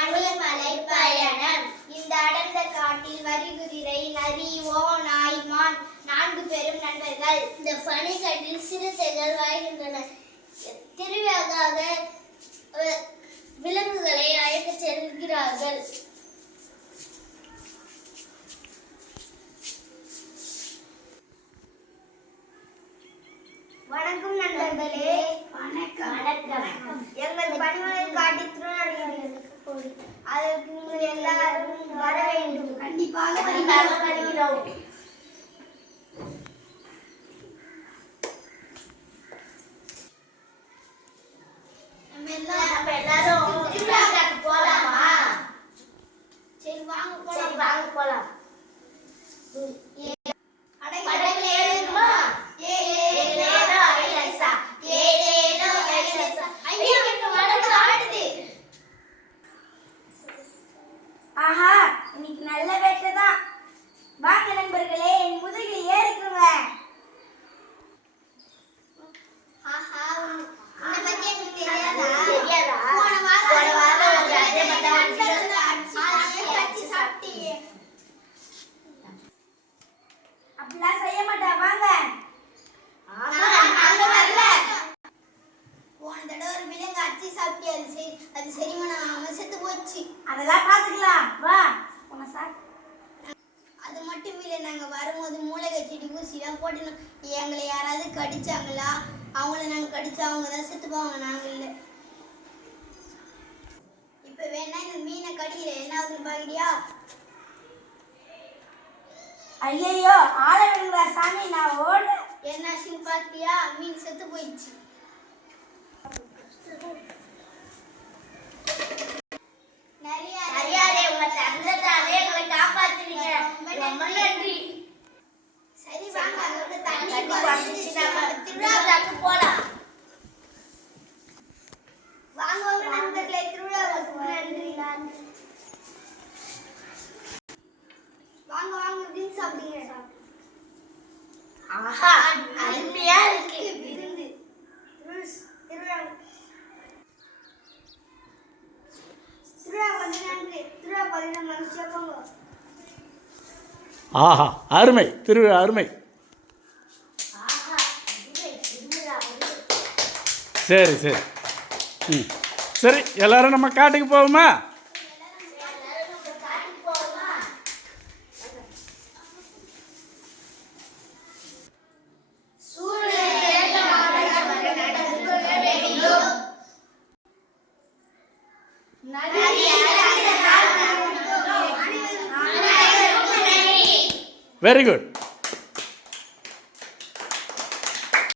பனிமலை பயணம் இந்த அடர்ந்த காட்டில் வரிகுதிரை நரி ஓநாய் மான் நான்கு பெரும் நண்பர்கள். இந்த பனிக்காட்டில் சிறுத்தைகள் வாழ்கின்றன. திருவிழாக்காக விலங்குகளை அழைக்கச் செல்கிறார்கள். வணக்கம் நண்பர்களே. வணக்கம். வணக்கம். எங்கள் பணிமனை காட்டி திருநாடுகளுக்கு அதற்கு நீங்கள் எல்லாரும் வர வேண்டும் கண்டிப்பாக வருகிறோம் நம்ம எல்லாம் சரி வாங்க போலாம் ஆஹா இன்னைக்கு நல்ல வேட்டை தான். வாங்க நண்பர்களே என் முதுகில் ஏறிக்குங்க சாப்பிட்டியே அது சரி அது செரிமானம் ஆகாம செத்து போச்சு. அதெல்லாம் பார்த்துக்கலாம் வா உன சார் அது மட்டும் இல்லை நாங்கள் வரும்போது மூளைகை செடி ஊசிலாம் போட்டு எங்களை யாராவது கடிச்சாங்களா? அவங்கள நாங்கள் கடிச்சா அவங்க தான் செத்து போவாங்க நாங்கள் இல்லை. இப்போ வேணா இந்த மீனை கடிக்கிற என்ன ஆகுதுன்னு பார்க்குறியா ஐயையோ ஆள விடுங்களா சாமி நான் ஓடுறேன். என்னாச்சுன்னு பார்த்தியா மீன் செத்து போயிடுச்சு நிறைய மரியாதை உங்க தந்ததாலே எங்களை காப்பாத்துறீங்க ரொம்ப நன்றி சரி வாங்க அதோட தண்ணி தண்ணி குறைஞ்சிச்சு. குறைஞ்சிச்சு, நம்ம திருவிழா திருவிழாக்கு போலாம் வாங்க வாங்க நண்பர்களே திருவிழாவுக்கு நன்றி வாங்க வாங்க விருந்து சாப்பிடுங்க ஆஹா அருமையா இருக்கு. விருந்து. அருமை திருவிழா அருமை. சரி சரி. ம். சரி எல்லாரும் நம்ம காட்டுக்கு போவோமா எல்லாரும் நம்ம காட்டுக்கு போவோமா வெரி குட்